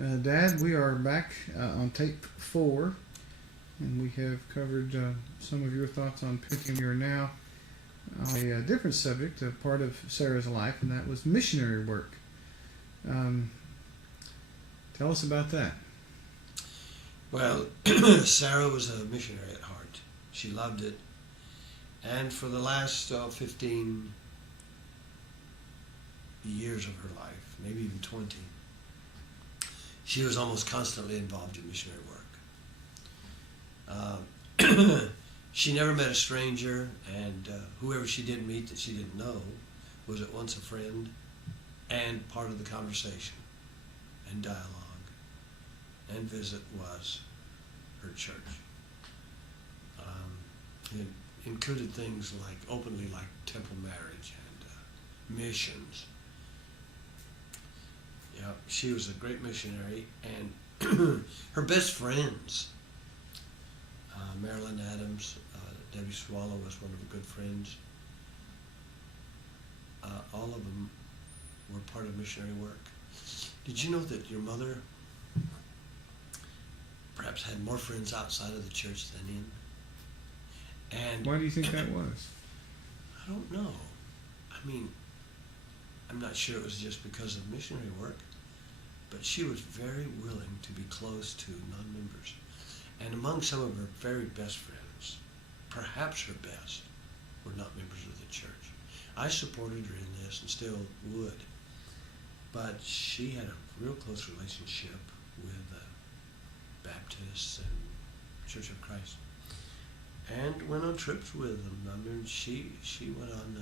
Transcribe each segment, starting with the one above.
Dad, we are back on tape 4, and we have covered some of your thoughts on picking your now on a different subject, a part of Sarah's life, and that was missionary work. Um, Tell us about that. Well, Sarah was a missionary at heart. She loved it. And for the last 15 years of her life, maybe even 20, she was almost constantly involved in missionary work. She never met a stranger, and whoever she did meet that she didn't know was at once a friend and part of the conversation and dialogue and visit was her church. It included things like openly like temple marriage and missions. Yeah, she was a great missionary, and her best friends, Marilyn Adams, Debbie Swallow was one of her good friends. All of them were part of missionary work. Did you know that your mother perhaps had more friends outside of the church than in? And Why do you think that was? I don't know. I mean, I'm not sure it was just because of missionary work, but she was very willing to be close to non-members. And among some of her very best friends, perhaps her best, were not members of the church. I supported her in this and still would, but she had a real close relationship with Baptists and Church of Christ, and went on trips with them. I mean, she went on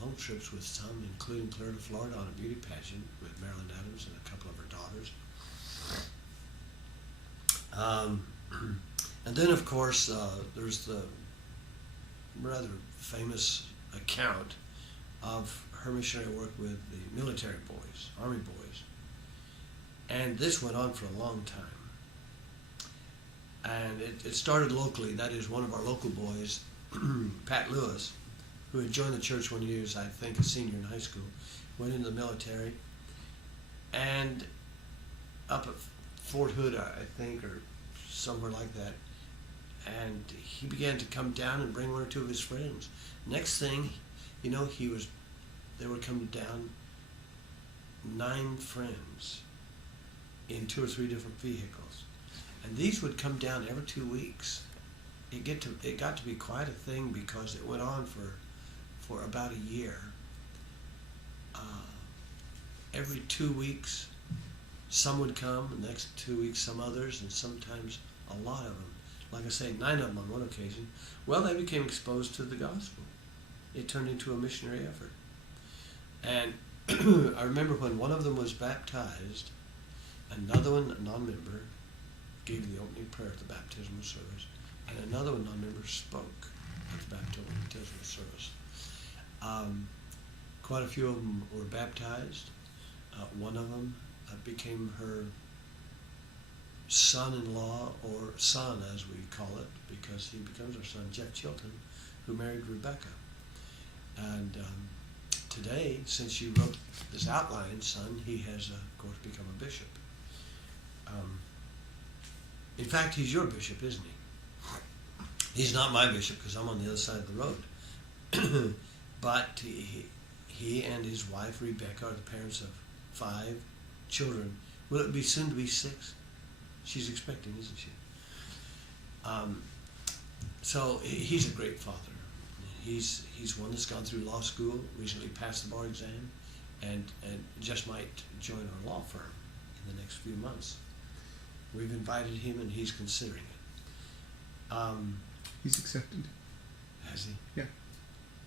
long trips with some, including clear to Florida on a beauty pageant with Marilyn Adams and a couple of her daughters. And then, of course, there's the rather famous account of her missionary work with the military boys, Army boys. And this went on for a long time. And it started locally. That is, one of our local boys, Pat Lewis, who had joined the church when he was, I think, a senior in high school, went into the military. And up at Fort Hood, I think, or somewhere like that, and he began to come down and bring one or two of his friends. Next thing, you know, they were coming down 9 friends in 2 or 3 different vehicles. And these would come down every 2 weeks. It got to be quite a thing because it went on for about a year. Every 2 weeks, some would come, the next 2 weeks some others, and sometimes a lot of them. Like I say, 9 of them on one occasion. Well, they became exposed to the gospel. It turned into a missionary effort. And I remember when one of them was baptized, another one, a non-member, gave the opening prayer at the baptismal service, and another one, non-member, spoke at the baptismal service. Quite a few of them were baptized. One of them became her son-in-law, or son as we call it, because he becomes our son, Jeff Chilton, who married Rebecca. And today, since you wrote this outline, son, he has, of course, become a bishop. In fact, he's your bishop, isn't he? He's not my bishop because I'm on the other side of the road. But he and his wife, Rebecca, are the parents of 5 children. Will it be soon to be 6? She's expecting, isn't she? So he's a great father. He's one that's gone through law school, recently passed the bar exam, and just might join our law firm in the next few months. We've invited him, and he's considering it. He's accepted. Has he? Yeah.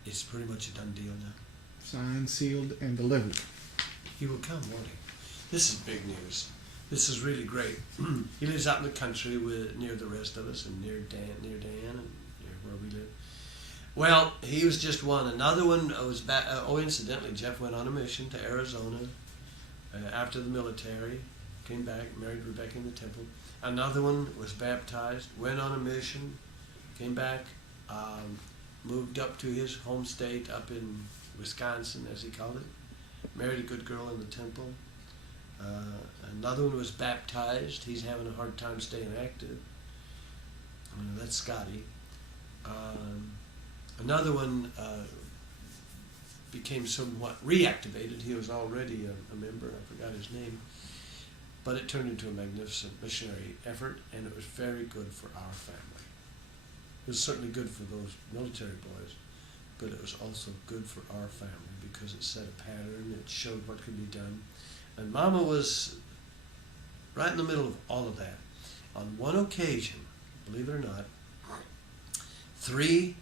It's pretty much a done deal now. Signed, sealed, and delivered. He will come, won't he? This is big news. This is really great. He lives out in the country near the rest of us, and near Dan and near where we live. Well, he was just one. Another one was incidentally, Jeff went on a mission to Arizona after the military, came back, married Rebecca in the temple. Another one was baptized, went on a mission, came back, moved up to his home state up in Wisconsin, as he called it, married a good girl in the temple, Another one was baptized. He's having a hard time staying active. That's Scotty. Another one became somewhat reactivated. He was already a member. I forgot his name. But it turned into a magnificent missionary effort, and it was very good for our family. It was certainly good for those military boys, but it was also good for our family because it set a pattern, it showed what could be done. And Mama was right in the middle of all of that. On one occasion, believe it or not, 3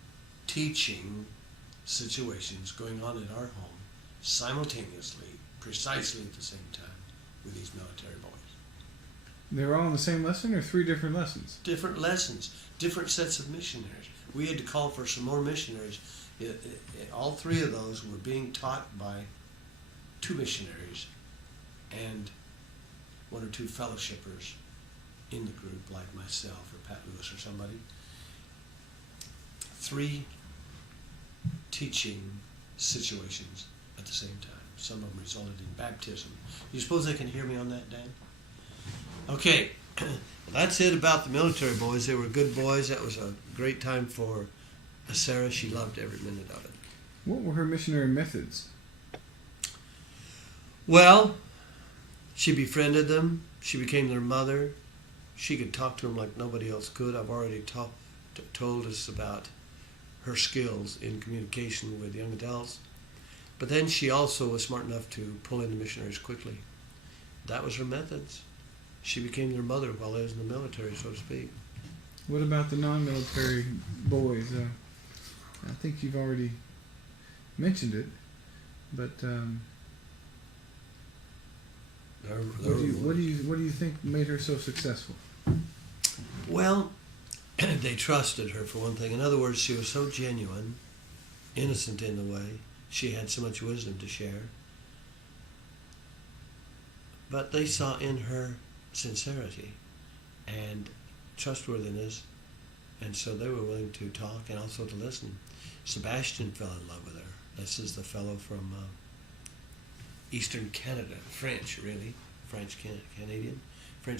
teaching situations going on in our home simultaneously, precisely at the same time, with these military boys. They were all in the same lesson or 3 different lessons? Different lessons, different sets of missionaries. We had to call for some more missionaries. All 3 of those were being taught by 2 missionaries and 1 or 2 fellowshippers in the group, like myself or Pat Lewis or somebody. 3 teaching situations at the same time. Some of them resulted in baptism. You suppose they can hear me on that, Dan? Okay, that's it about the military boys. They were good boys. That was a great time for Sarah. She loved every minute of it. What were her missionary methods? Well, she befriended them. She became their mother. She could talk to them like nobody else could. I've already told us about her skills in communication with young adults. But then she also was smart enough to pull in the missionaries quickly. That was her methods. She became their mother while I was in the military, so to speak. What about the non-military boys? I think you've already mentioned it, but what do you think made her so successful? Well, they trusted her, for one thing. In other words, she was so genuine, innocent in a way. She had so much wisdom to share. But they saw in her sincerity and trustworthiness, and so they were willing to talk and also to listen. Sebastian fell in love with her. This is the fellow from Eastern Canada, French, really, French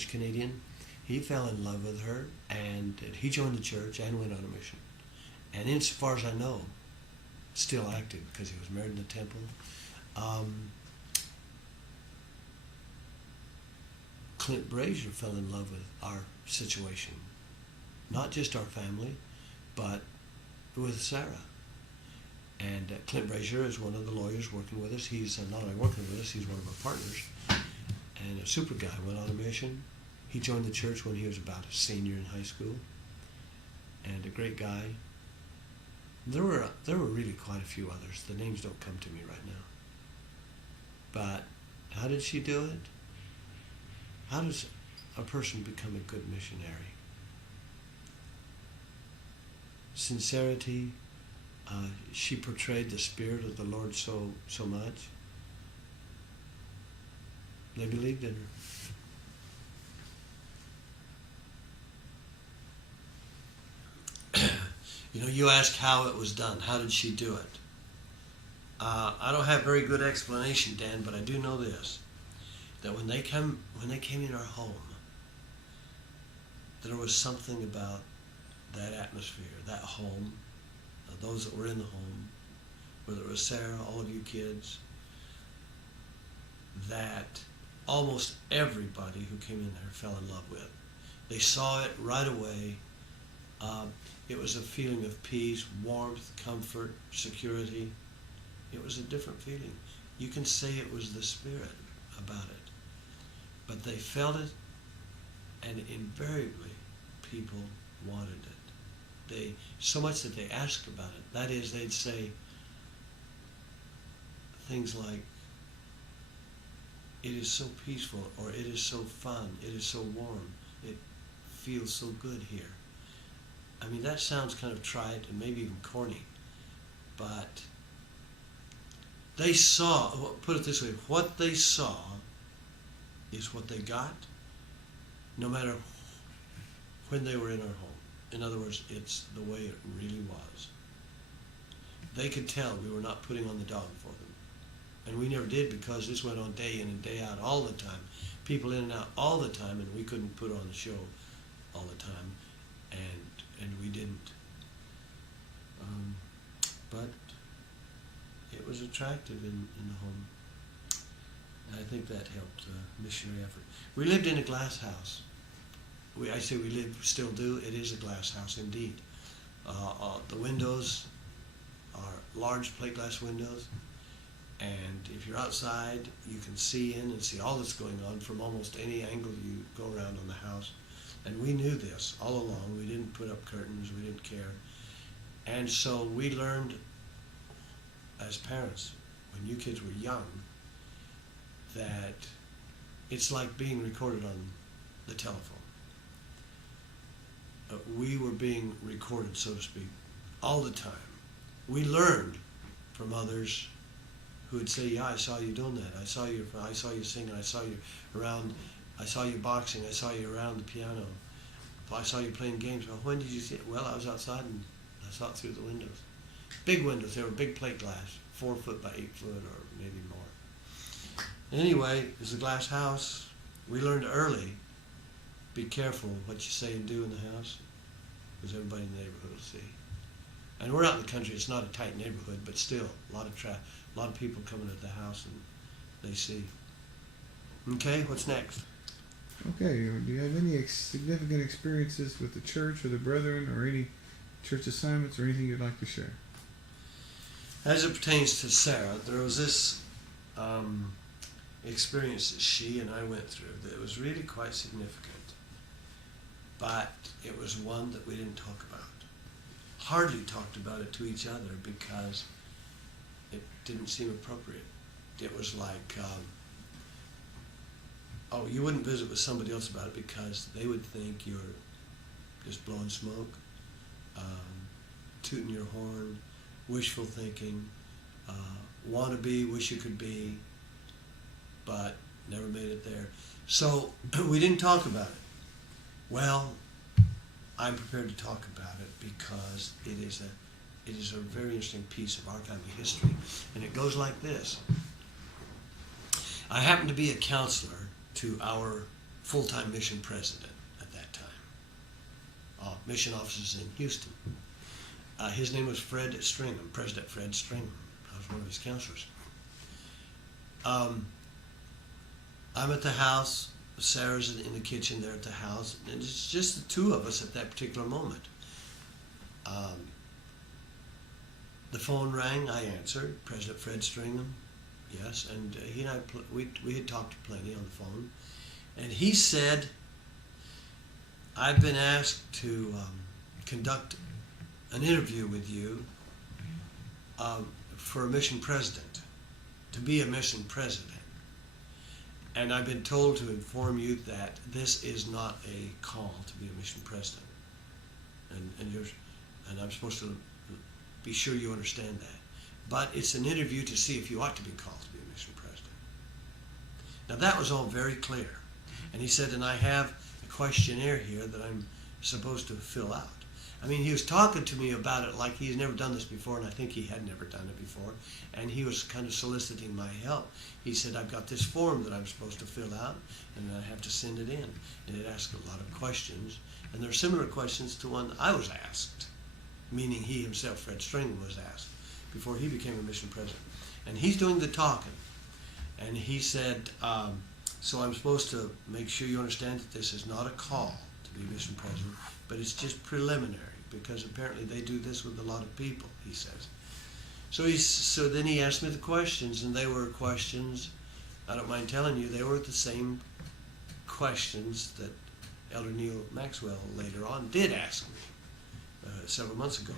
Canadian. He fell in love with her, and he joined the church and went on a mission. And insofar as I know, still active because he was married in the temple. Clint Brazier fell in love with our situation, not just our family, but with Sarah. And Clint Brazier is one of the lawyers working with us. He's not only working with us, he's one of our partners, and a super guy. Went on a mission. He joined the church when he was about a senior in high school, and a great guy. There were really quite a few others. The names don't come to me right now. But how did she do it? How does a person become a good missionary? Sincerity. She portrayed the Spirit of the Lord so much. They believed in her. You ask how it was done. How did she do it? I don't have very good explanation, Dan, but I do know this: that when they came in our home, there was something about that atmosphere, that home, those that were in the home, whether it was Sarah, all of you kids, that almost everybody who came in there fell in love with. They saw it right away. It was a feeling of peace, warmth, comfort, security. It was a different feeling. You can say it was the Spirit about it. But they felt it, and invariably people wanted it. So much that they asked about it. That is, they'd say things like, "It is so peaceful," or "It is so fun," "It is so warm," "It feels so good here." I mean, that sounds kind of trite and maybe even corny, but they saw, put it this way, what they saw is what they got, no matter when they were in our home. In other words, it's the way it really was. They could tell we were not putting on the dog for them. And we never did, because this went on day in and day out all the time. People in and out all the time, and we couldn't put on a show all the time, and we didn't. But it was attractive in the home. And I think that helped the missionary effort. We lived in a glass house. I say we live, still do. It is a glass house indeed. The windows are large plate glass windows, and if you're outside, you can see in and see all that's going on from almost any angle you go around on the house. And we knew this all along. We didn't put up curtains. We didn't care. And so we learned as parents, when you kids were young, that it's like being recorded on the telephone. We were being recorded, so to speak, all the time. We learned from others who would say, "Yeah, I saw you doing that. I saw you singing. I saw you around. I saw you boxing. I saw you around the piano. I saw you playing games." Well, when did you see it? Well, I was outside and I saw it through the windows. Big windows. They were big plate glass, 4 foot by 8 foot, or maybe more. Anyway, it was a glass house. We learned early, be careful what you say and do in the house, because everybody in the neighborhood will see. And we're out in the country. It's not a tight neighborhood, but still a lot of people coming to the house, and they see. Okay, what's next? Okay, do you have any significant experiences with the church or the brethren, or any church assignments, or anything you'd like to share? As it pertains to Sarah, there was this experience that she and I went through that was really quite significant. But it was one that we didn't talk about. Hardly talked about it to each other because it didn't seem appropriate. It was like, you wouldn't visit with somebody else about it because they would think you're just blowing smoke, tooting your horn, wishful thinking, want to be, wish you could be, but never made it there. So we didn't talk about it. Well, I'm prepared to talk about it because it is a very interesting piece of our family history, and it goes like this. I happened to be a counselor to our full-time mission president at that time, mission offices in Houston. His name was Fred Stringham, President Fred Stringham. I was one of his counselors. I'm at the house. Sarah's in the kitchen there at the house, and it's just the two of us at that particular moment. The phone rang. I answered. President Fred Stringham, yes, and he and I we had talked plenty on the phone, and he said, "I've been asked to conduct an interview with you for a mission president, to be a mission president. And I've been told to inform you that this is not a call to be a mission president. And I'm supposed to be sure you understand that. But it's an interview to see if you ought to be called to be a mission president." Now that was all very clear. And he said, and I have a questionnaire here that I'm supposed to fill out. I mean, he was talking to me about it like he's never done this before, and I think he had never done it before, and he was kind of soliciting my help. He said, "I've got this form that I'm supposed to fill out, and I have to send it in." And it asked a lot of questions, and there are similar questions to one I was asked, meaning he himself, Fred Stringham, was asked before he became a mission president. And he's doing the talking, and he said, so I'm supposed to make sure you understand that this is not a call to be a mission president, but it's just preliminary, because apparently they do this with a lot of people, he says. So then he asked me the questions, and they were questions, I don't mind telling you, they were the same questions that Elder Neil Maxwell later on did ask me several months ago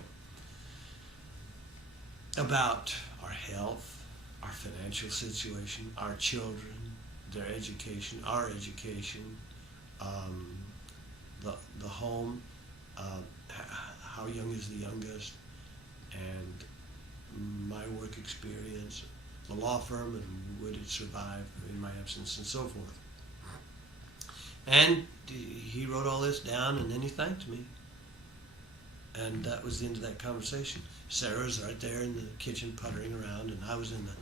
about our health, our financial situation, our children, their education, our education, the home, how young is the youngest, and my work experience, the law firm, and would it survive in my absence, and so forth. And he wrote all this down, and then he thanked me. And that was the end of that conversation. Sarah was right there in the kitchen puttering around, and I was in the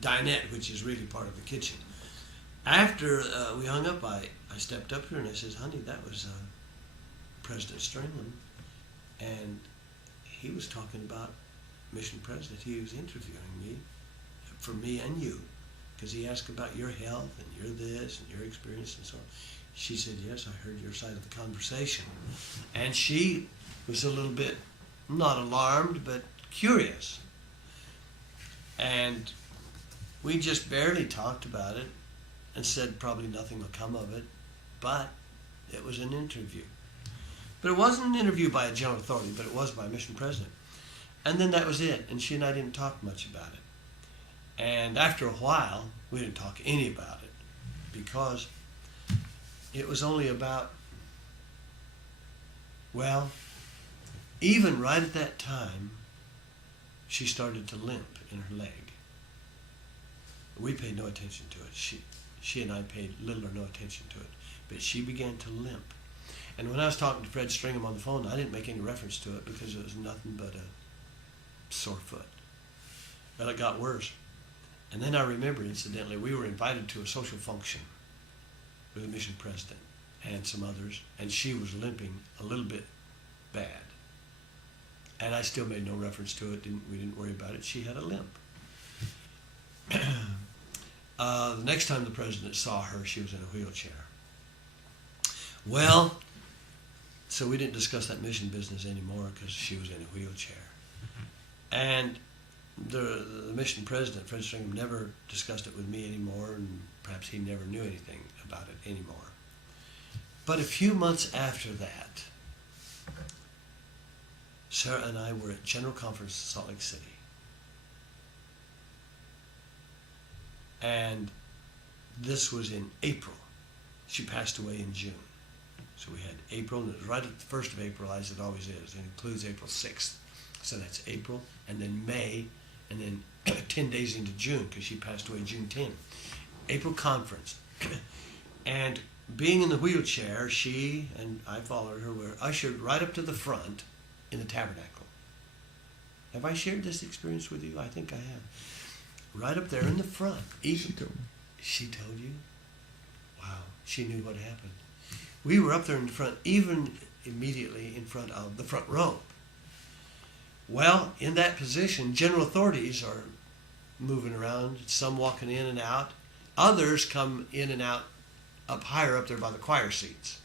dinette, which is really part of the kitchen. After we hung up, I stepped up to her and I said, honey, that was President Stringland, and he was talking about mission president. He was interviewing me, for me and you, because he asked about your health and your this and your experience and so on. She said, yes, I heard your side of the conversation. And she was a little bit, not alarmed, but curious. And we just barely talked about it and said probably nothing will come of it, but it was an interview. But it wasn't an interview by a general authority, but it was by a mission president. And then that was it, and she and I didn't talk much about it. And after a while, we didn't talk any about it, because it was only about, well, even right at that time, she started to limp in her leg. We paid no attention to it. She and I paid little or no attention to it. But she began to limp. And when I was talking to Fred Stringham on the phone, I didn't make any reference to it because it was nothing but a sore foot. Well, it got worse. And then I remember, incidentally, we were invited to a social function with the mission president and some others, and she was limping a little bit bad. And I still made no reference to it. We didn't worry about it. She had a limp. The next time the president saw her, she was in a wheelchair. Well, so we didn't discuss that mission business anymore because she was in a wheelchair. And the mission president, Fred Stringham, never discussed it with me anymore, and perhaps he never knew anything about it anymore. But a few months after that, Sarah and I were at General Conference in Salt Lake City. And this was in April. She passed away in June. So we had April, and it was right at the 1st of April, as it always is. It includes April 6th. So that's April, and then May, and then 10 days into June, because she passed away June 10. April conference. And being in the wheelchair, she and I followed her, were ushered right up to the front in the tabernacle. Have I shared this experience with you? I think I have. Right up there in the front. She told me. She told you? Wow. She knew what happened. We were up there in the front, even immediately in front of the front row. Well, in that position, general authorities are moving around, some walking in and out. Others come in and out up higher up there by the choir seats.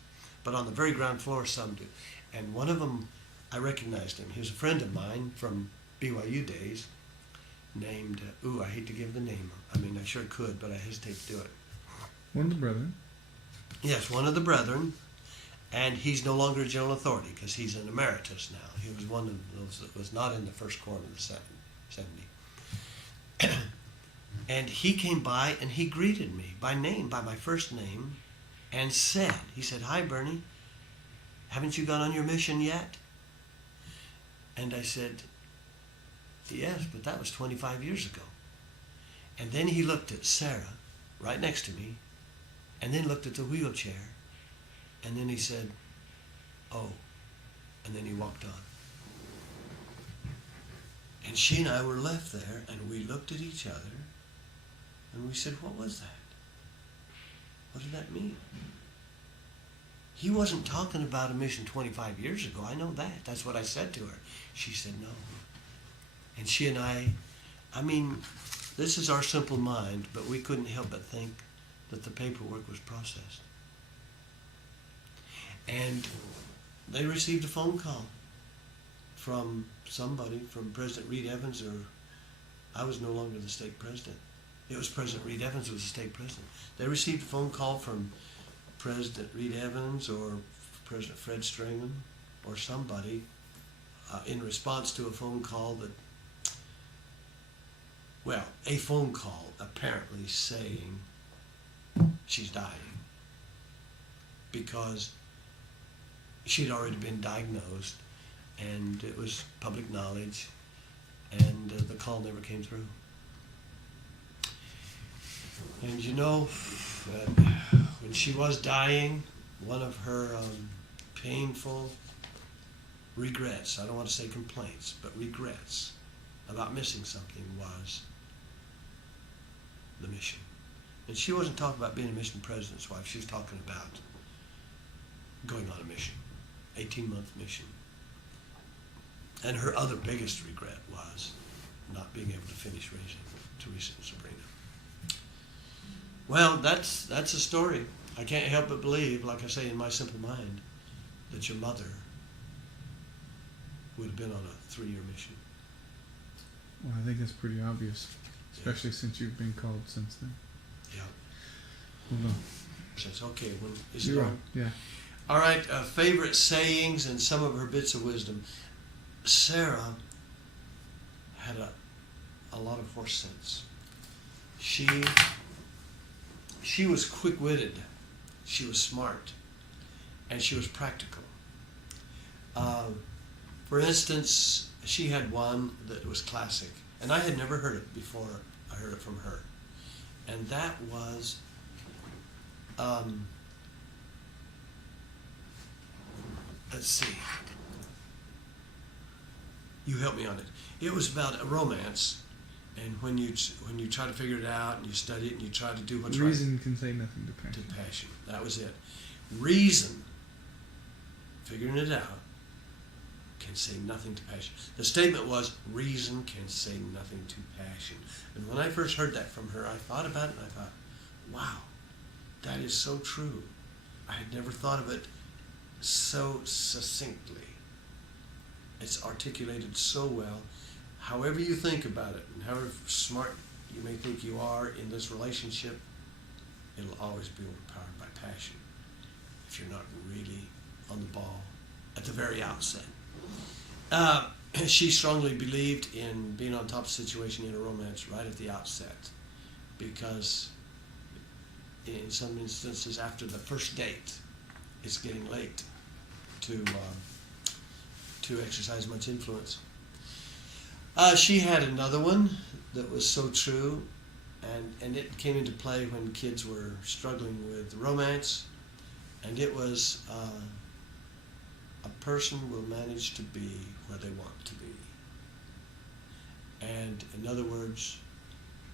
But on the very ground floor, some do. And one of them, I recognized him. He was a friend of mine from BYU days, named, I hate to give the name. I mean, I sure could, but I hesitate to do it. One of the brethren. Yes, one of the brethren. And he's no longer a general authority because he's an emeritus now. He was one of those that was not in the first quorum of the 70. And he came by and he greeted me by name, by my first name, and said, he said, "Hi, Bernie, haven't you gone on your mission yet?" And I said, "Yes, but that was 25 years ago." And then he looked at Sarah, right next to me, and then looked at the wheelchair, and then he said, "Oh," and then he walked on. And she and I were left there, and we looked at each other, and we said, "What was that? What did that mean?" He wasn't talking about a mission 25 years ago. I know that. That's what I said to her. She said no. And she and I mean, this is our simple mind, but we couldn't help but think that the paperwork was processed. And they received a phone call from somebody, from President Reed Evans, or I was no longer the state president. It was President Reed Evans who was the state president. They received a phone call from President Reed Evans or President Fred Stringham or somebody in response to a phone call that, well, a phone call apparently saying she's dying because she'd already been diagnosed and it was public knowledge, and the call never came through. And you know, when she was dying, one of her painful regrets, I don't want to say complaints, but regrets about missing something was, the mission. And she wasn't talking about being a mission president's wife. She was talking about going on a mission, 18-month mission. And her other biggest regret was not being able to finish raising Teresa and Sabrina. Well, that's a story. I can't help but believe, like I say, in my simple mind, that your mother would have been on a 3-year mission. Well, I think that's pretty obvious, especially since you've been called since then. Yeah. Hold on. That's okay. Well, is it You're on? on. Yeah. All right. Favorite sayings and some of her bits of wisdom. Sarah had a lot of horse sense. She was quick-witted. She was smart. And she was practical. For instance, she had one that was classic. And I had never heard it before I heard it from her. And that was, let's see. You help me on it. It was about a romance, and when you try to figure it out, and you study it, and you try to do what's right. Reason can say nothing to passion. To passion. That was it. Reason, figuring it out, can say nothing to passion. The statement was, reason can say nothing to passion. And when I first heard that from her, I thought about it, and I thought, wow, that is so true. I had never thought of it so succinctly. It's articulated so well. However you think about it, and however smart you may think you are in this relationship, it'll always be overpowered by passion if you're not really on the ball at the very outset. She strongly believed in being on top of the situation in a romance right at the outset, because in some instances after the first date, it's getting late to exercise much influence. She had another one that was so true, and it came into play when kids were struggling with romance, and it was a person will manage to be where they want to be. And in other words,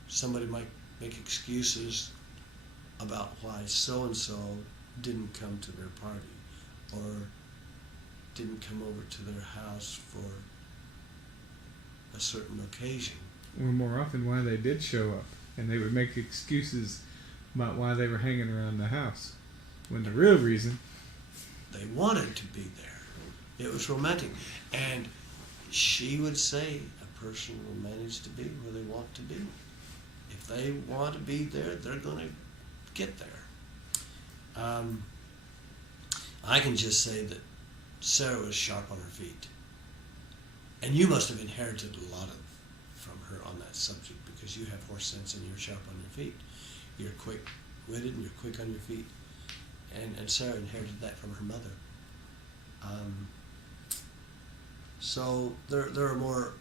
somebody might make excuses about why so-and-so didn't come to their party or didn't come over to their house for a certain occasion. Or more often, why they did show up, and they would make excuses about why they were hanging around the house, when the real reason, they wanted to be there. It was romantic. And she would say a person will manage to be where they want to be. If they want to be there, they're going to get there. I can just say that Sarah was sharp on her feet. And you must have inherited a lot from her on that subject, because you have horse sense and you're sharp on your feet. You're quick-witted and you're quick on your feet. And Sarah inherited that from her mother. So there are more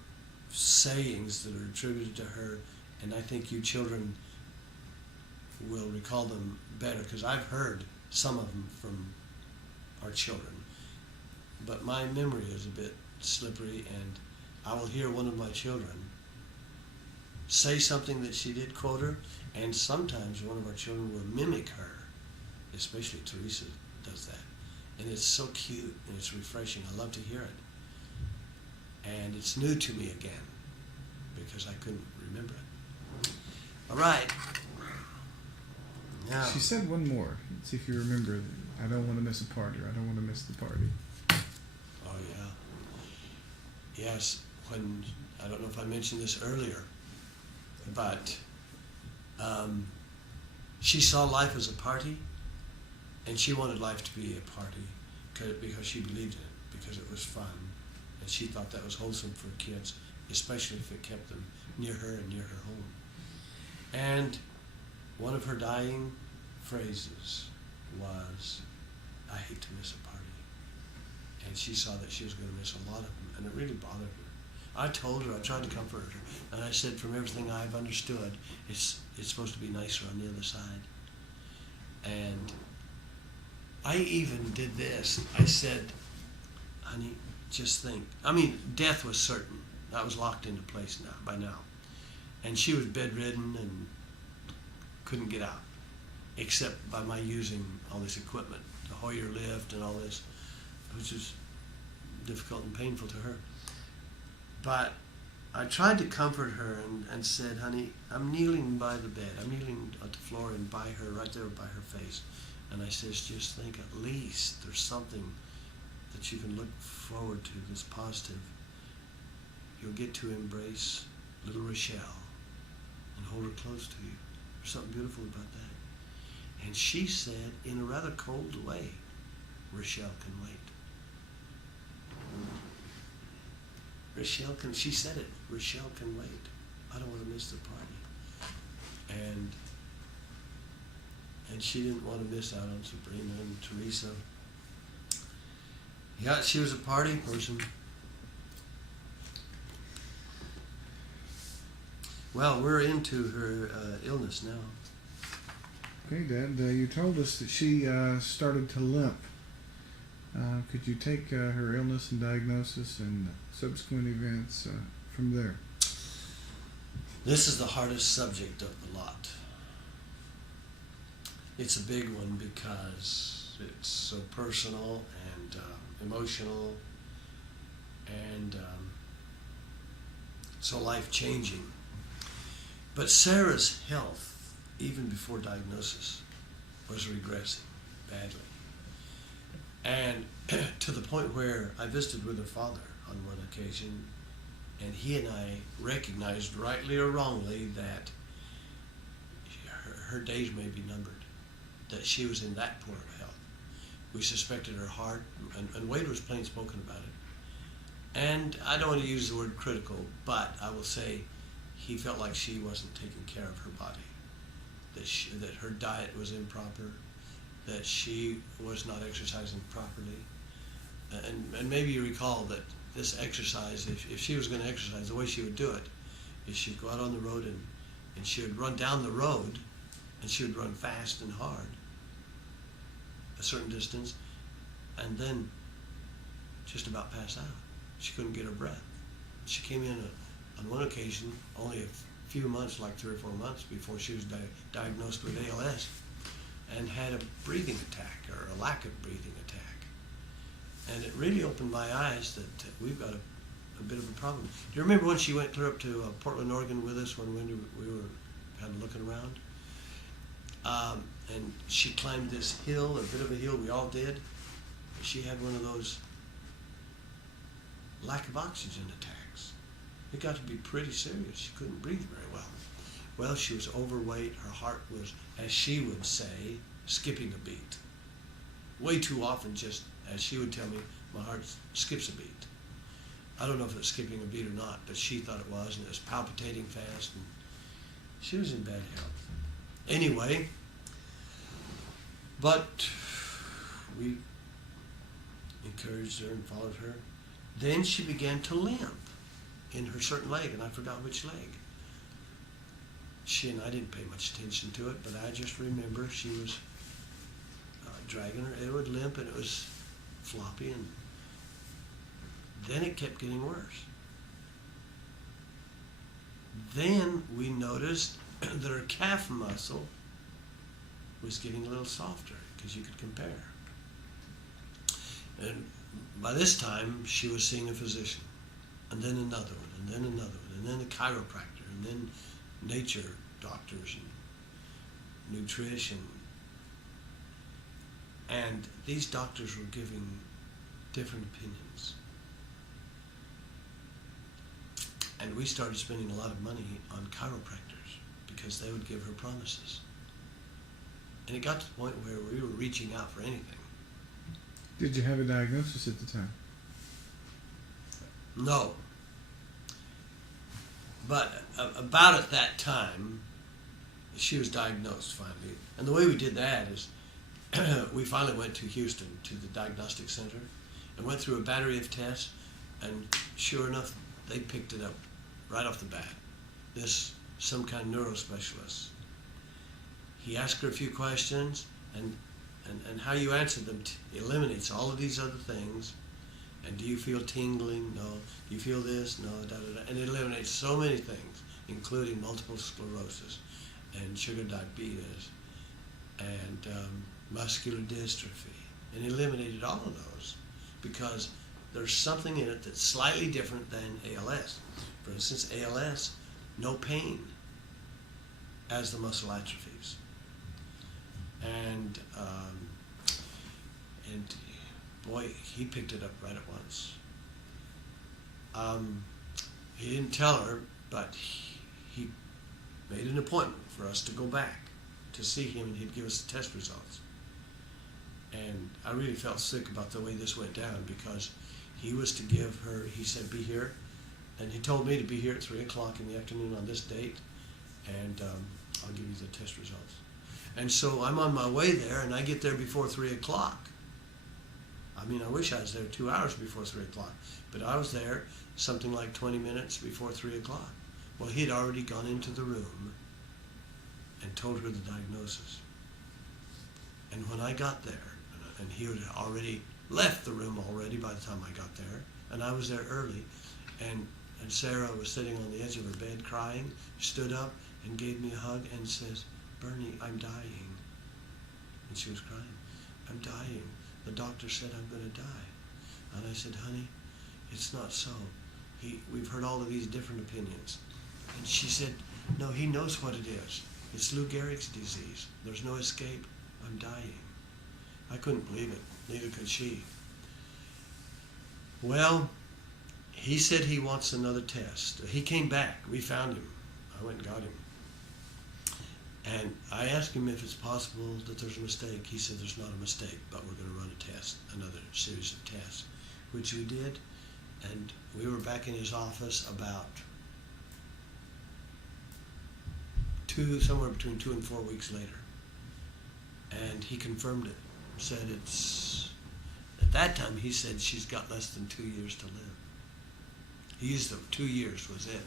sayings that are attributed to her, and I think you children will recall them better, because I've heard some of them from our children. But my memory is a bit slippery, and I will hear one of my children say something that she did quote her, and sometimes one of our children will mimic her, especially Teresa does that. And it's so cute and it's refreshing. I love to hear it. And it's new to me again, because I couldn't remember it. All right. Now, she said one more. Let's see if you remember. I don't want to miss a party, or I don't want to miss the party. oh yeah. Yes, when, I don't know if I mentioned this earlier, but she saw life as a party, and she wanted life to be a party because she believed in it, because it was fun, and she thought that was wholesome for kids, especially if it kept them near her and near her home. And one of her dying phrases was, "I hate to miss a party." And she saw that she was going to miss a lot of them, and it really bothered her. I told her, I tried to comfort her, and I said, from everything I've understood, it's supposed to be nicer on the other side. And I even did this. I said, honey, just think. I mean, death was certain. That was locked into place now, by now. And she was bedridden, and couldn't get out, except by my using all this equipment, the Hoyer lift and all this, which is difficult and painful to her. But I tried to comfort her and said, honey, I'm kneeling by the bed. I'm kneeling at the floor and by her, right there by her face. And I says, just think at least there's something that you can look forward to that's positive. You'll get to embrace little Rochelle and hold her close to you. There's something beautiful about that. And she said, in a rather cold way, Rochelle can wait. Rochelle can, she said it, Rochelle can wait. I don't want to miss the party. And she didn't want to miss out on Sabrina and Teresa. Yeah, she was a party person. Well, we're into her illness now. Okay, Dad, you told us that she started to limp. Could you take her illness and diagnosis and subsequent events from there? This is the hardest subject of the lot. It's a big one because it's so personal and emotional and so life-changing. But Sarah's health, even before diagnosis, was regressing badly. And to the point where I visited with her father on one occasion, and he and I recognized, rightly or wrongly, that her days may be numbered, that she was in that poor of health. We suspected her heart, and Wade was plain spoken about it. And I don't want to use the word critical, but I will say he felt like she wasn't taking care of her body, that her diet was improper, that she was not exercising properly. And maybe you recall that this exercise, if she was going to exercise, the way she would do it is she'd go out on the road and she would run down the road, and she would run fast and hard a certain distance, and then just about pass out. She couldn't get her breath. She came in on one occasion, only a few months, like 3 or 4 months before she was diagnosed with ALS, and had a breathing attack, or a lack of breathing attack. And it really opened my eyes that we've got a bit of a problem. Do you remember when she went clear up to Portland, Oregon with us when we were kind of looking around? And she climbed this hill, a bit of a hill, we all did. She had one of those lack of oxygen attacks. It got to be pretty serious. She couldn't breathe very well. Well, she was overweight. Her heart was, as she would say, skipping a beat. Way too often, just as she would tell me, my heart skips a beat. I don't know if it's skipping a beat or not, but she thought it was, and it was palpitating fast, and she was in bad health. Anyway, but we encouraged her and followed her. Then she began to limp in her certain leg, and I forgot which leg. She and I didn't pay much attention to it, but I just remember she was dragging her. It would limp, and it was floppy, and then it kept getting worse. Then we noticed that her calf muscle was getting a little softer, because you could compare. And by this time, she was seeing a physician, and then another one, and then another one, and then a chiropractor, and then nature doctors and nutrition. And these doctors were giving different opinions. And we started spending a lot of money on chiropractors because they would give her promises. And it got to the point where we were reaching out for anything. Did you have a diagnosis at the time? No. But about at that time, she was diagnosed finally. And the way we did that is we finally went to Houston, to the diagnostic center, and went through a battery of tests, and sure enough, they picked it up right off the bat. Some kind of neurospecialist. He asked her a few questions, and how you answer them eliminates all of these other things. And do you feel tingling? No. Do you feel this? No. Da, da, da. And it eliminates so many things, including multiple sclerosis. and sugar diabetes and muscular dystrophy, and eliminated all of those because there's something in it that's slightly different than ALS. For instance, ALS, no pain as the muscle atrophies. And boy, he picked it up right at once. He didn't tell her, but he made an appointment for us to go back to see him, and he'd give us the test results. And I really felt sick about the way this went down because he was to give her, he said, be here, and he told me to be here at 3 o'clock in the afternoon on this date, and I'll give you the test results. And so I'm on my way there, and I get there before 3 o'clock. I mean, I wish I was there 2 hours before 3 o'clock, but I was there something like 20 minutes before 3 o'clock. Well, he had already gone into the room and told her the diagnosis. And when I got there, and he had already left the room already by the time I got there, and I was there early, and Sarah was sitting on the edge of her bed crying, stood up and gave me a hug and says, Bernie, I'm dying. And she was crying. I'm dying. The doctor said I'm going to die. And I said, honey, it's not so. We've heard all of these different opinions. And she said, no, he knows what it is. It's Lou Gehrig's disease. There's no escape. I'm dying. I couldn't believe it. Neither could she. Well, he said he wants another test. He came back. We found him. I went and got him. And I asked him if it's possible that there's a mistake. He said there's not a mistake, but we're going to run a test, another series of tests, which we did. And we were back in his office about somewhere between 2 and 4 weeks later. And he confirmed it. Said at that time he said she's got less than 2 years to live. He used the 2 years was it.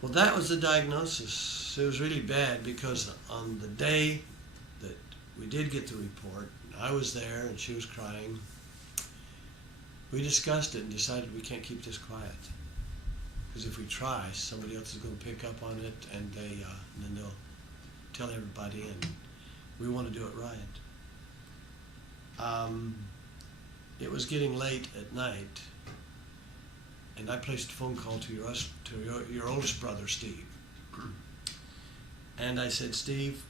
Well, that was the diagnosis. It was really bad because on the day that we did get the report, I was there and she was crying. We discussed it and decided we can't keep this quiet. Because if we try, somebody else is going to pick up on it, and then they'll tell everybody, and we want to do it right. It was getting late at night, and I placed a phone call to your oldest brother, Steve. And I said, Steve,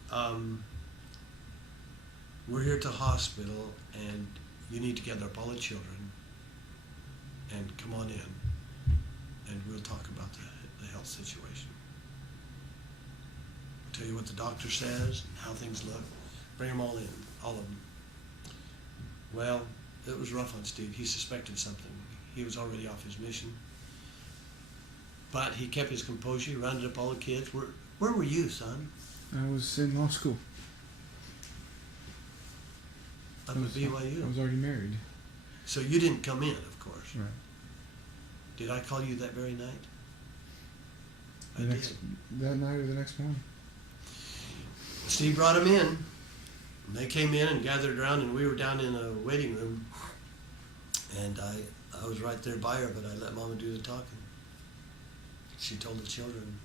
we're here at the hospital, and you need to gather up all the children and come on in, and we'll talk about the health situation. Tell you what the doctor says and how things look. Bring them all in, all of them. Well, it was rough on Steve. He suspected something. He was already off his mission. But he kept his composure. He rounded up all the kids. Where were you, son? I was in law school. Up at BYU. I was already married. So you didn't come in, of course. Right. Did I call you that very night? I did. That night or the next morning. Steve brought them in. And they came in and gathered around, and we were down in a waiting room. And I was right there by her, but I let Mama do the talking. She told the children.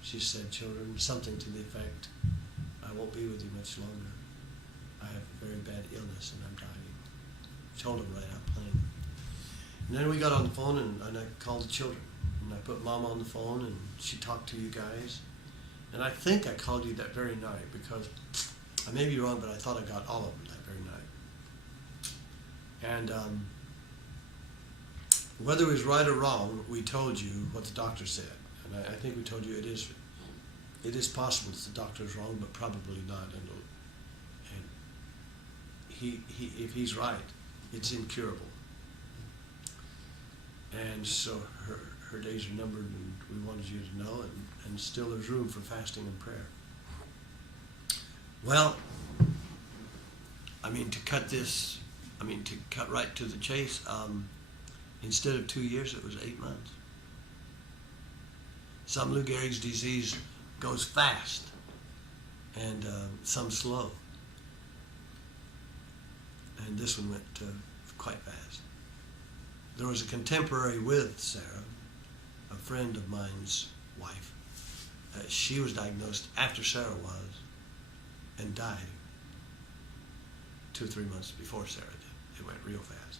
She said, children, something to the effect, I won't be with you much longer. I have a very bad illness and I'm dying. Told them right out plain. And then we got on the phone and I called the children. And I put Mama on the phone and she talked to you guys. And I think I called you that very night because I may be wrong, but I thought I got all of them that very night. And whether it was right or wrong, we told you what the doctor said. And I think we told you it is possible that the doctor is wrong, but probably not. And if he's right, it's incurable. And so her days are numbered, and we wanted you to know, and still there's room for fasting and prayer. Well, to cut right to the chase, instead of 2 years, it was 8 months. Some Lou Gehrig's disease goes fast, and some slow. And this one went quite fast. There was a contemporary with Sarah, a friend of mine's wife, She was diagnosed after Sarah was, and died 2 or 3 months before Sarah did. It went real fast.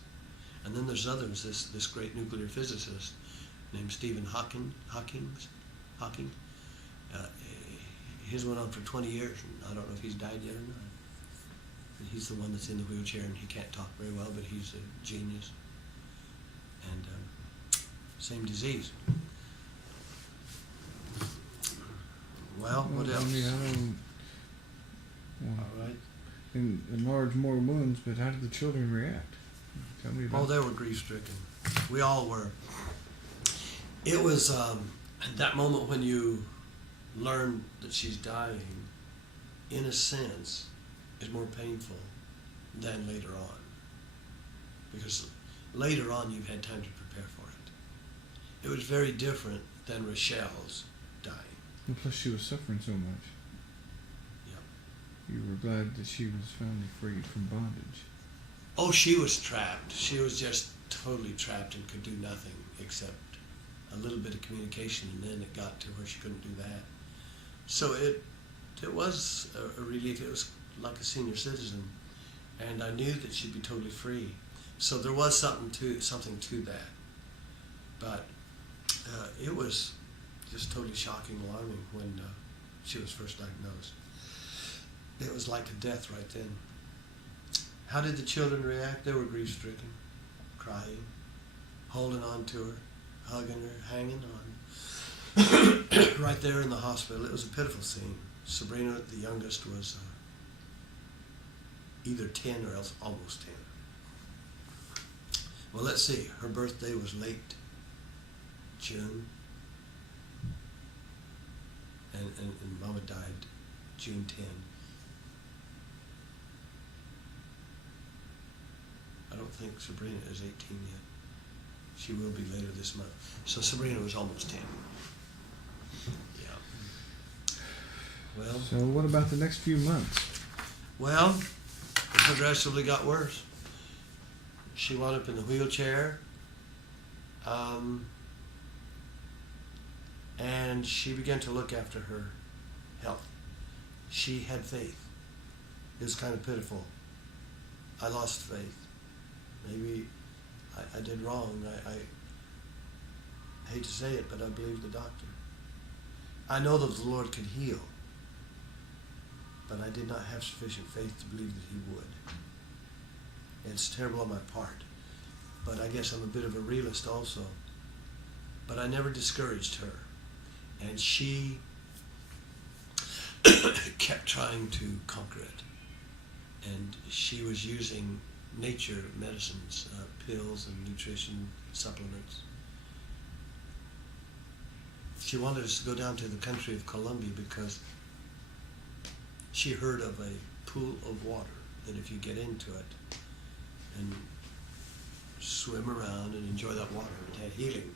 And then there's others. This great nuclear physicist named Stephen Hawking. His went on for 20 years, and I don't know if he's died yet or not. And he's the one that's in the wheelchair, and he can't talk very well, but he's a genius. And same disease. Well, what else? I mean, I don't. Well, All right. enlarge more wounds, but how did the children react? Tell me about. Oh, they were grief-stricken. We all were. It was that moment when you learn that she's dying, in a sense, is more painful than later on. Because later on, you've had time to prepare for it. It was very different than Rochelle's dying. And plus, she was suffering so much. Yep. You were glad that she was finally freed from bondage. Oh, she was trapped. She was just totally trapped and could do nothing except a little bit of communication, and then it got to where she couldn't do that. So it was a relief. It was like a senior citizen, and I knew that she'd be totally free. So there was something to that. But it was just totally shocking, alarming when she was first diagnosed. It was like a death right then. How did the children react? They were grief-stricken, crying, holding on to her, hugging her, hanging on. Right there in the hospital. It was a pitiful scene. Sabrina, the youngest, was either 10 or else almost 10. Well, let's see. Her birthday was late June. And Mama died June 10. I don't think Sabrina is 18 yet. She will be later this month. So Sabrina was almost 10. Yeah. Well. So what about the next few months? Well, it progressively got worse. She wound up in the wheelchair. And she began to look after her health. She had faith. It was kind of pitiful. I lost faith. Maybe I did wrong. I hate to say it, but I believed the doctor. I know that the Lord could heal, but I did not have sufficient faith to believe that He would. It's terrible on my part, but I guess I'm a bit of a realist also. But I never discouraged her, and she kept trying to conquer it. And she was using nature medicines, pills and nutrition supplements. She wanted us to go down to the country of Colombia because she heard of a pool of water that if you get into it and swim around and enjoy that water, it had healing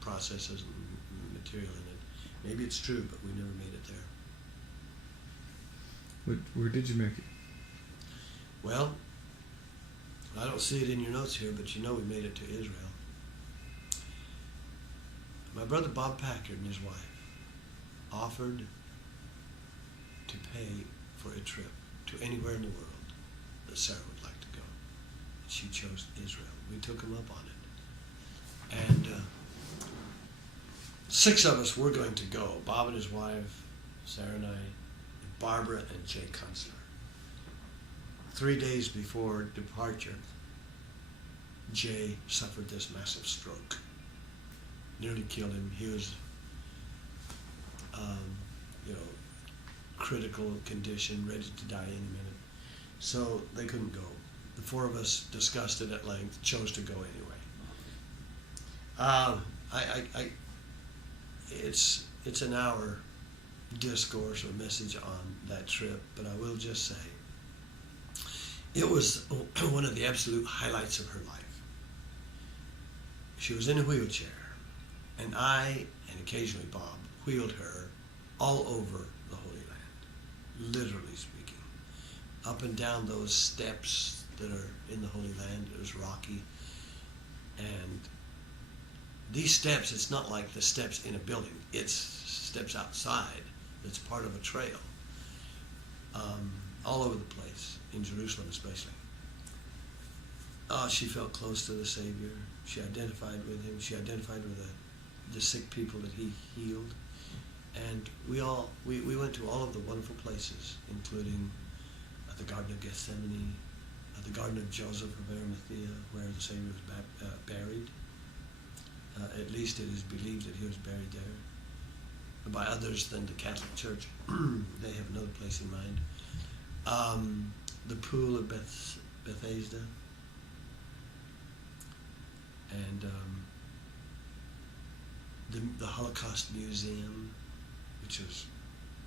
processes and material in it. Maybe it's true, but we never made it there. Where did you make it? Well, I don't see it in your notes here, but you know we made it to Israel. My brother Bob Packard and his wife offered to pay for a trip to anywhere in the world that Sarah would like to go. She chose Israel. We took him up on it. And 6 of us were going to go. Bob and his wife, Sarah and I, Barbara and Jay Kunstler. 3 days before departure, Jay suffered this massive stroke. Nearly killed him. He was, critical condition, ready to die any minute. So they couldn't go. The 4 of us discussed it at length, chose to go anyway. It's an hour discourse or message on that trip, but I will just say it was one of the absolute highlights of her life. She was in a wheelchair, and I, and occasionally Bob, wheeled her all over the Holy Land, literally speaking. Up and down those steps that are in the Holy Land. It was rocky, and these steps, it's not like the steps in a building. It's steps outside. It's part of a trail. All over the place, in Jerusalem especially. She felt close to the Savior. She identified with him. She identified with the sick people that he healed. And we went to all of the wonderful places, including the Garden of Gethsemane, the Garden of Joseph of Arimathea, where the Savior was buried. At least it is believed that he was buried there. By others than the Catholic Church, they have another place in mind. The Pool of Bethesda, and the Holocaust Museum, which was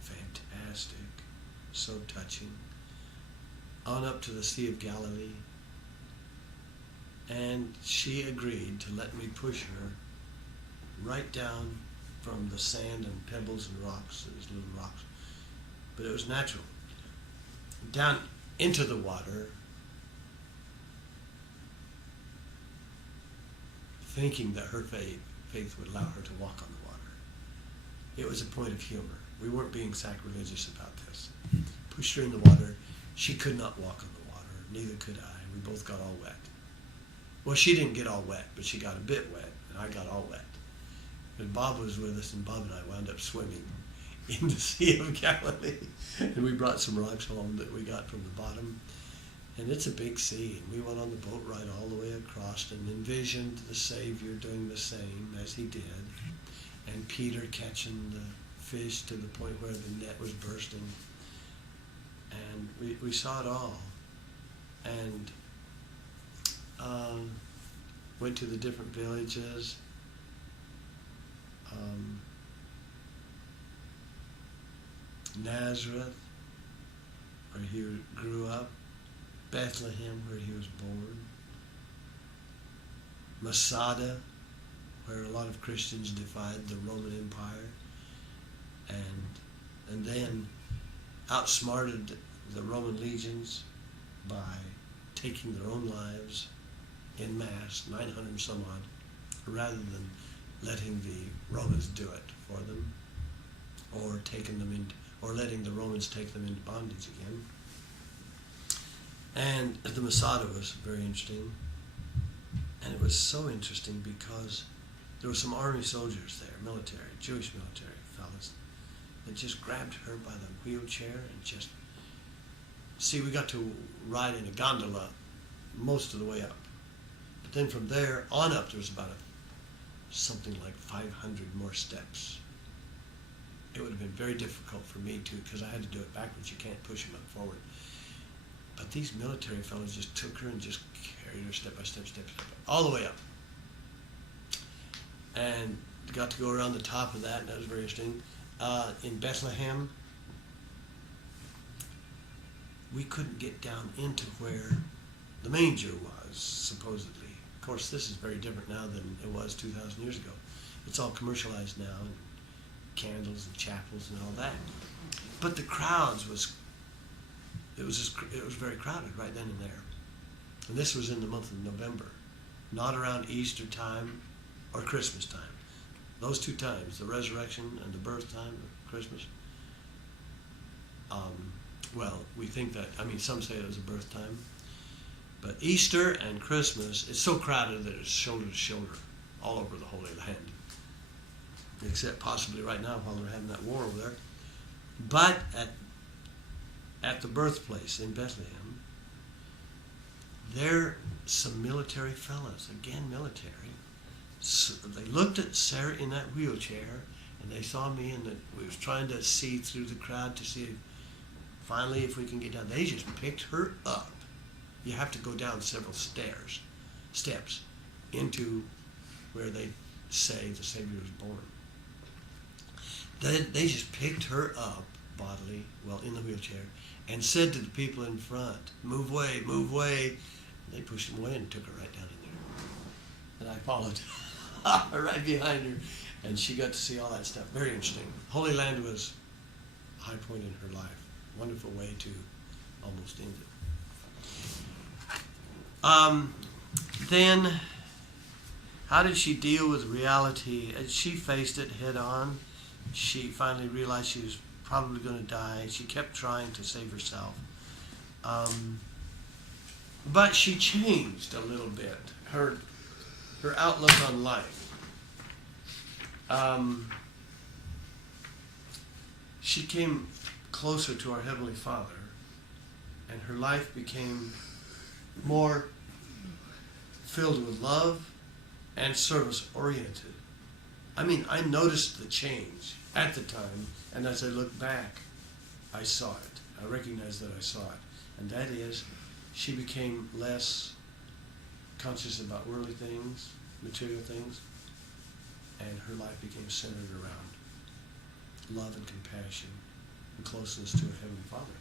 fantastic, so touching. On up to the Sea of Galilee, and she agreed to let me push her right down from the sand and pebbles and rocks, those little rocks, but it was natural, down into the water, thinking that her faith would allow her to walk on the water. It was a point of humor. We weren't being sacrilegious about this. Pushed her in the water. She could not walk on the water. Neither could I. We both got all wet. Well, she didn't get all wet, but she got a bit wet, and I got all wet. And Bob was with us, and Bob and I wound up swimming in the Sea of Galilee. And we brought some rocks home that we got from the bottom. And it's a big sea, and we went on the boat ride all the way across and envisioned the Savior doing the same as he did, and Peter catching the fish to the point where the net was bursting. And we saw it all, and went to the different villages. Nazareth, where he grew up. Bethlehem, where he was born. Masada, where a lot of Christians defied the Roman Empire, and then outsmarted the Roman legions by taking their own lives in mass, 900 and some odd, rather than letting the Romans do it for them, or letting the Romans take them into bondage again. And the Masada was very interesting. And it was so interesting because there were some army soldiers there, military, Jewish military fellas, that just grabbed her by the wheelchair and just... See, we got to ride in a gondola most of the way up. But then from there on up, there was about something like 500 more steps. It would have been very difficult for me to, because I had to do it backwards. You can't push them up forward. But these military fellows just took her and just carried her step by step, all the way up. And got to go around the top of that, and that was very interesting. In Bethlehem, we couldn't get down into where the manger was, supposedly. Of course, this is very different now than it was 2,000 years ago. It's all commercialized now, and candles and chapels and all that. But the crowds it was very crowded right then and there. And this was in the month of November, not around Easter time or Christmas time. Those two times, the resurrection and the birth time of Christmas. Well, we think that, some say it was a birth time. But Easter and Christmas, it's so crowded that it's shoulder to shoulder all over the Holy Land. Except possibly right now while they're having that war over there. But at the birthplace in Bethlehem, there some military fellas, again military. So they looked at Sarah in that wheelchair, and they saw me, and we was trying to see through the crowd to see finally if we can get down. They just picked her up. You have to go down several steps into where they say the Savior was born. They just picked her up bodily, in the wheelchair, and said to the people in front, "Move away, move away." They pushed them away and took her right down in there. And I followed right behind her, and she got to see all that stuff. Very interesting. Holy Land was a high point in her life. Wonderful way to almost end it. Then how did she deal with reality? She faced it head on. She finally realized she was probably going to die. She kept trying to save herself. But she changed a little bit, her outlook on life. She came closer to our Heavenly Father, and her life became more filled with love and service-oriented. I mean, I noticed the change at the time, and as I look back, I saw it. I recognized that I saw it. And that is, she became less conscious about worldly things, material things, and her life became centered around love and compassion and closeness to her Heavenly Father.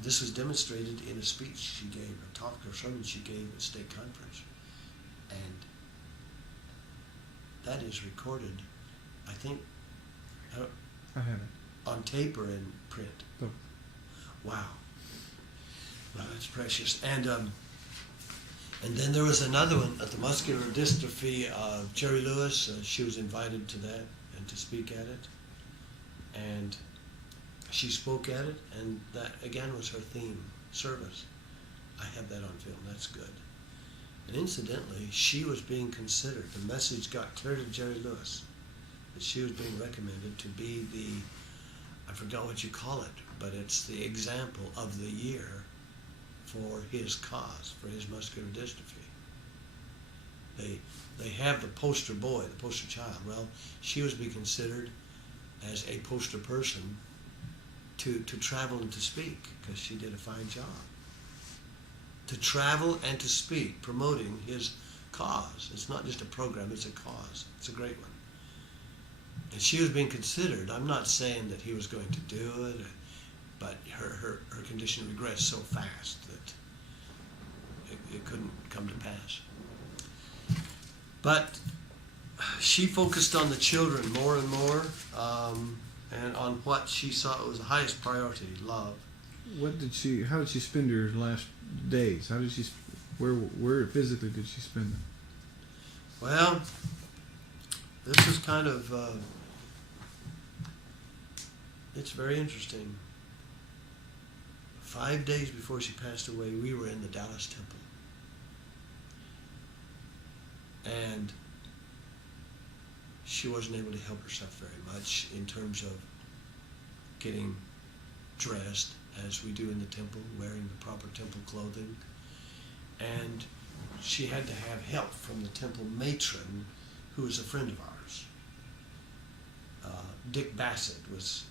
This was demonstrated in a speech she gave, a talk or sermon she gave at state conference. And that is recorded, I think, I haven't. on tape or in print. Both. Wow. Wow, that's precious. And then there was another one at the muscular dystrophy. Jerry Lewis, she was invited to that and to speak at it. And she spoke at it, and that again was her theme, service. I have that on film, that's good. And incidentally, she was being considered. The message got clear to Jerry Lewis that she was being recommended to be the, I forgot what you call it, but it's the example of the year for his cause, for his muscular dystrophy. They have the poster boy, the poster child. Well, she was being considered as a poster person to travel and to speak, because she did a fine job. To travel and to speak, promoting his cause. It's not just a program, it's a cause. It's a great one. And she was being considered. I'm not saying that he was going to do it, but her condition regressed so fast that it couldn't come to pass. But she focused on the children more and more, and on what she saw was the highest priority, love. How did she spend her last days? How did she, where physically did she spend them? Well, this is kind of, it's very interesting. 5 days before she passed away, we were in the Dallas Temple. And she wasn't able to help herself very much in terms of getting dressed as we do in the temple, wearing the proper temple clothing. And she had to have help from the temple matron, who was a friend of ours. Dick Bassett was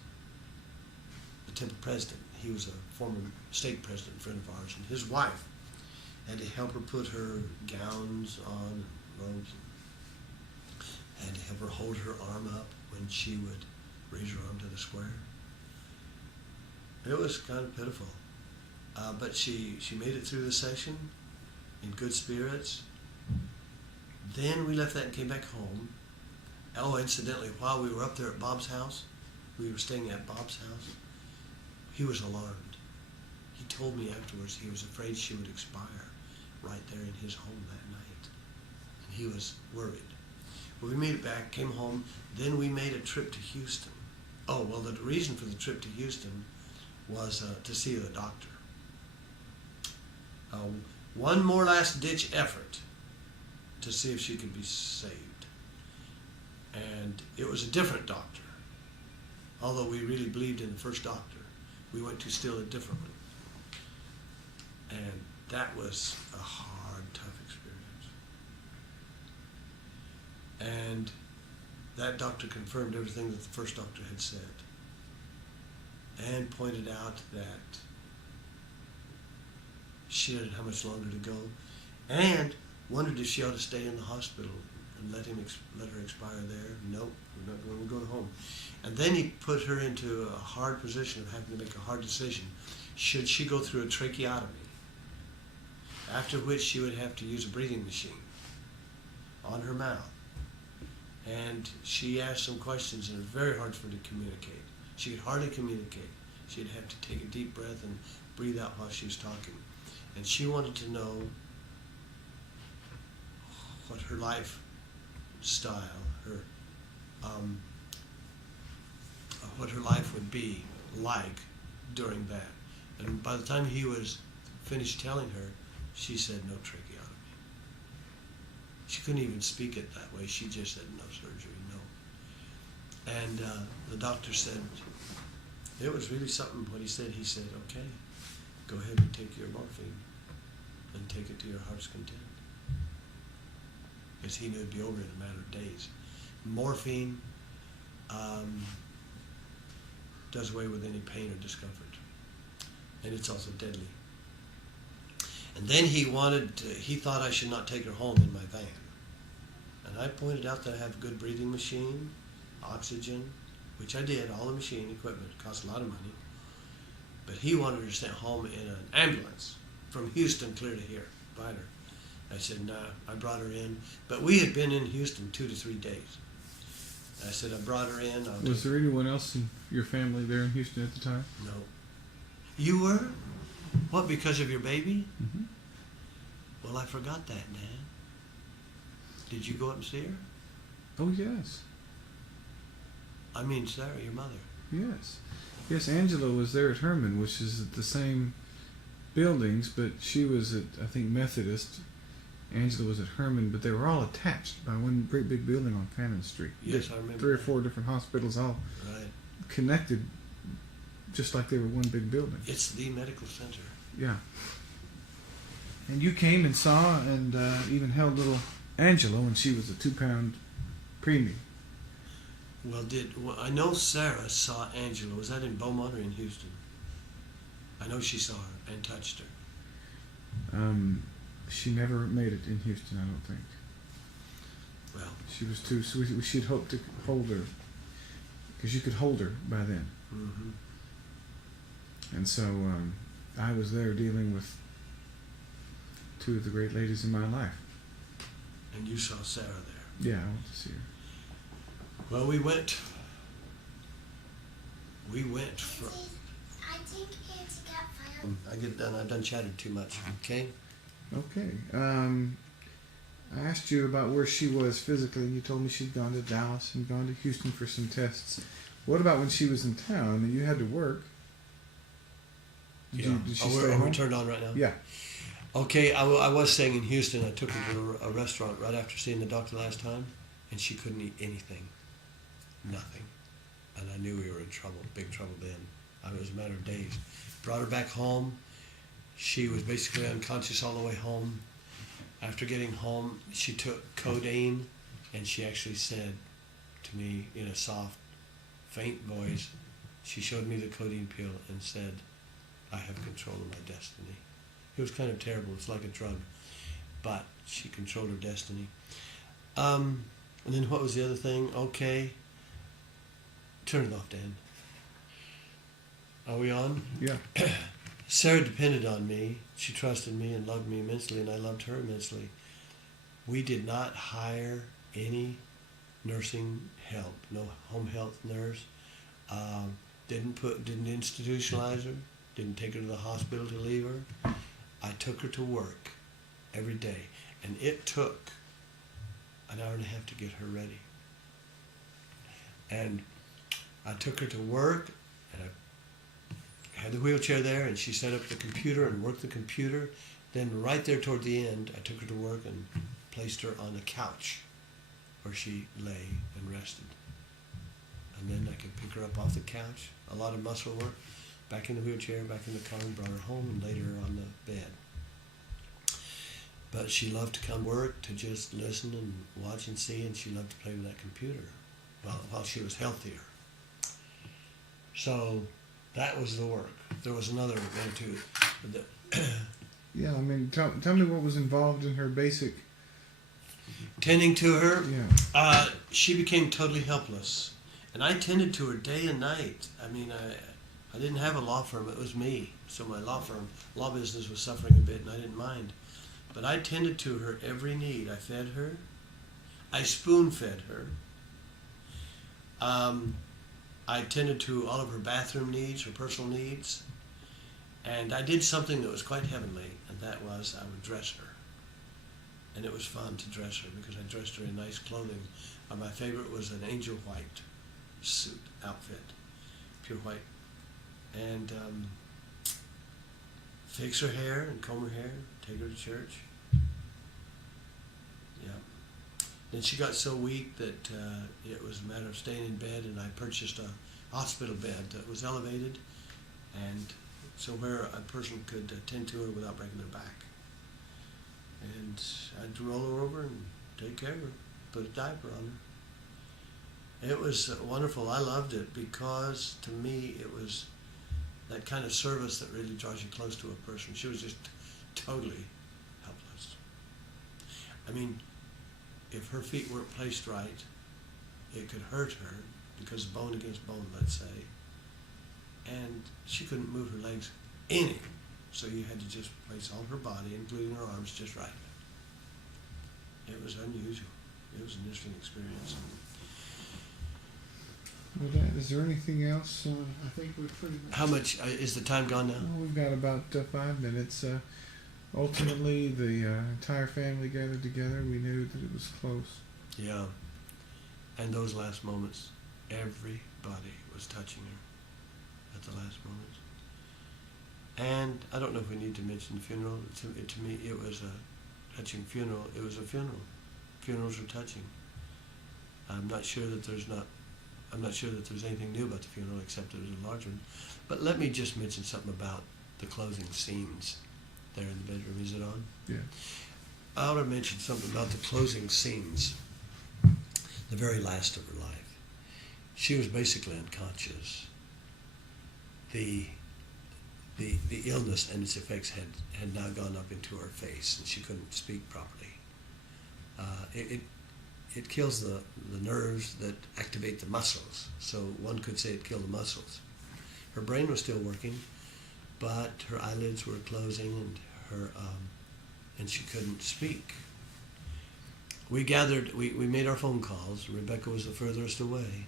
the temple president. He was a former state president, friend of ours, and his wife had to help her put her gowns on, robes, had to help her hold her arm up when she would raise her arm to the square. It was kind of pitiful. But she made it through the session in good spirits. Then we left that and came back home. Oh, incidentally, while we were up there at Bob's house, we were staying at Bob's house, he was alarmed. He told me afterwards he was afraid she would expire right there in his home that night. And he was worried. Well, we made it back, came home, then we made a trip to Houston. Oh, well, the reason for the trip to Houston was to see the doctor. One more last-ditch effort to see if she could be saved. And it was a different doctor. Although we really believed in the first doctor, we went to still a different one. And that was a hard, tough experience. And that doctor confirmed everything that the first doctor had said, and pointed out that she didn't have much longer to go, and wondered if she ought to stay in the hospital and let her expire there. Nope, we're going home. And then he put her into a hard position of having to make a hard decision. Should she go through a tracheotomy, after which she would have to use a breathing machine on her mouth? And she asked some questions, and it was very hard for her to communicate. She could hardly communicate. She'd have to take a deep breath and breathe out while she was talking. And she wanted to know what her life style, her what her life would be like during that. And by the time he was finished telling her, she said, no tracheotomy. She couldn't even speak it that way. She just said, no surgery, no. And the doctor said, it was really something what he said. He said, okay, go ahead and take your morphine and take it to your heart's content. Because he knew it'd be over in a matter of days. Morphine does away with any pain or discomfort. And it's also deadly. And then he thought I should not take her home in my van. And I pointed out that I have a good breathing machine, oxygen, which I did, all the machine equipment. It cost a lot of money. But he wanted her sent home in an ambulance from Houston clear to here, find her. I said, nah, I brought her in. But we had been in Houston 2 to 3 days. I said, I brought her in. Was there anyone else in your family there in Houston at the time? No. You were? What, because of your baby? Mm-hmm. Well, I forgot that, Dan. Did you go up and see her? Oh, yes. I mean, Sarah, your mother. Yes. Yes, Angela was there at Herman, which is at the same buildings, but she was at, I think, Methodist. Angela was at Herman, but they were all attached by one great big building on Cannon Street. Yes, I remember. 3 or 4 different hospitals, all Right. connected, just like they were one big building. It's the medical center. Yeah. And you came and saw and even held little Angela when she was a 2-pound preemie. Well, I know Sarah saw Angela. Was that in Beaumont or in Houston? I know she saw her and touched her. She never made it in Houston, I don't think. Well, She was too. So she'd hoped to hold her, because you could hold her by then. mm-hmm. And so I was there dealing with 2 of the great ladies in my life. And you saw Sarah there. Yeah, I went to see her. Well, we went from... I think it's got fire. I get done. I've done chatted too much. Okay? Okay. I asked you about where she was physically, and you told me she'd gone to Dallas and gone to Houston for some tests. What about when she was in town and you had to work? Did she stay are home? we turned on right now? Yeah. Okay, I was staying in Houston. I took her to a restaurant right after seeing the doctor last time, and she couldn't eat anything. Nothing. And I knew we were in trouble, big trouble then. It was a matter of days. Brought her back home. She was basically unconscious all the way home. After getting home, she took codeine, and she actually said to me in a soft, faint voice, she showed me the codeine pill and said, I have control of my destiny. It was kind of terrible. It's like a drug. But she controlled her destiny. And then what was the other thing? Okay. Turn it off, Dan. Are we on? Yeah. Sarah depended on me. She trusted me and loved me immensely, and I loved her immensely. We did not hire any nursing help. No home health nurse. Didn't institutionalize her. Didn't take her to the hospital to leave her. I took her to work every day, and it took an hour and a half to get her ready. And I took her to work, and I had the wheelchair there, and she set up the computer and worked the computer. Then right there toward the end, I took her to work and placed her on a couch where she lay and rested. And then I could pick her up off the couch, a lot of muscle work, back in the wheelchair, back in the car, and brought her home and laid her on the bed. But she loved to come work, to just listen and watch and see, and she loved to play with that computer while she was healthier. So that was the work. There was another one too. Yeah, I mean, tell me what was involved in her basic... Tending to her, Yeah. she became totally helpless. And I tended to her day and night. I mean, I didn't have a law firm, it was me. So my law business was suffering a bit, and I didn't mind. But I tended to her every need. I fed her. I spoon-fed her. I tended to all of her bathroom needs, her personal needs. And I did something that was quite heavenly, and that was I would dress her. and it was fun to dress her because I dressed her in nice clothing. My favorite was an angel white suit outfit, pure white, and fix her hair and comb her hair, take her to church. Yeah. Then she got so weak that it was a matter of staying in bed, and I purchased a hospital bed that was elevated, and so where a person could attend to her without breaking their back. And I'd roll her over and take care of her, put a diaper on her. It was wonderful. I loved it because, to me, it was that kind of service that really draws you close to a person. She was just totally helpless. I mean, if her feet weren't placed right, it could hurt her because bone against bone, let's say. And she couldn't move her legs any. So you had to just place all her body, including her arms, just right. It was unusual. It was an interesting experience. Well, Dad, is there anything else? I think we've pretty much... How much is the time gone now? Well, we've got about 5 minutes. Ultimately, the entire family gathered together. We knew that it was close. Yeah. And those last moments, everybody was touching her at the last moments. And I don't know if we need to mention the funeral. To me, it was a touching funeral. It was a funeral. Funerals are touching. I'm not sure that there's anything new about the funeral except it was a large one. But let me just mention something about the closing scenes there in the bedroom. Is it on? Yeah. I ought to mention something about the closing scenes, the very last of her life. She was basically unconscious. The illness and its effects had now gone up into her face, and she couldn't speak properly. It kills the nerves that activate the muscles, so one could say it killed the muscles. Her brain was still working, but her eyelids were closing, and she couldn't speak. We made our phone calls. Rebecca was the furthest away,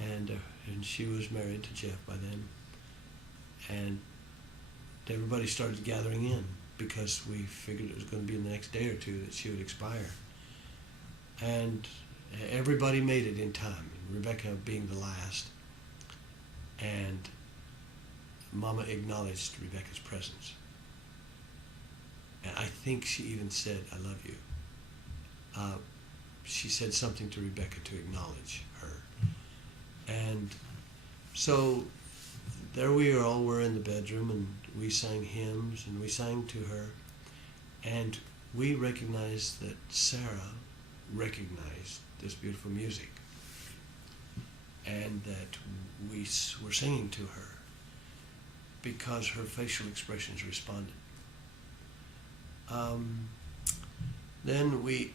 and she was married to Jeff by then. And everybody started gathering in because we figured it was going to be in the next day or two that she would expire. And everybody made it in time, Rebecca being the last. And Mama acknowledged Rebecca's presence. And I think she even said, "I love you." She said something to Rebecca to acknowledge her. And so there we all were in the bedroom, and we sang hymns, and we sang to her, and we recognized that Sarah recognized this beautiful music, and that we were singing to her because her facial expressions responded. Then we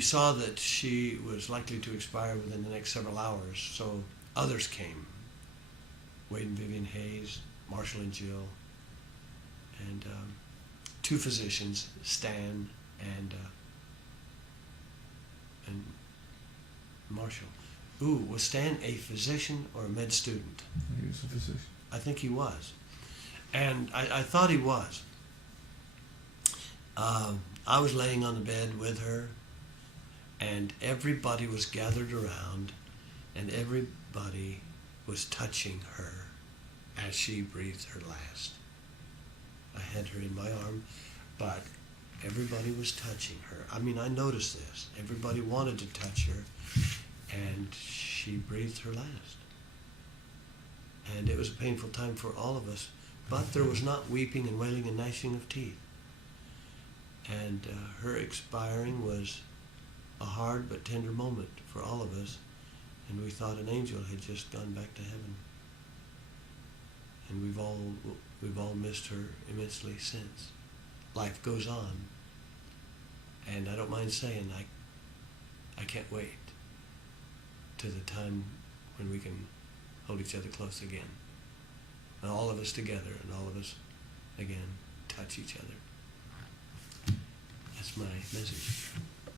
saw that she was likely to expire within the next several hours, so others came. Wade and Vivian Hayes, Marshall and Jill, and 2 physicians, Stan and Marshall. Ooh, was Stan a physician or a med student? He was a physician. I think he was. And I thought he was. I was laying on the bed with her, and everybody was gathered around, and everybody was touching her as she breathed her last. I had her in my arm, but everybody was touching her. I mean, I noticed this. Everybody wanted to touch her, and she breathed her last. And it was a painful time for all of us, but there was not weeping and wailing and gnashing of teeth. And her expiring was a hard but tender moment for all of us, and we thought an angel had just gone back to heaven. And we've all missed her immensely since. Life goes on, and I don't mind saying I can't wait to the time when we can hold each other close again, and all of us together, and all of us again touch each other. That's my message.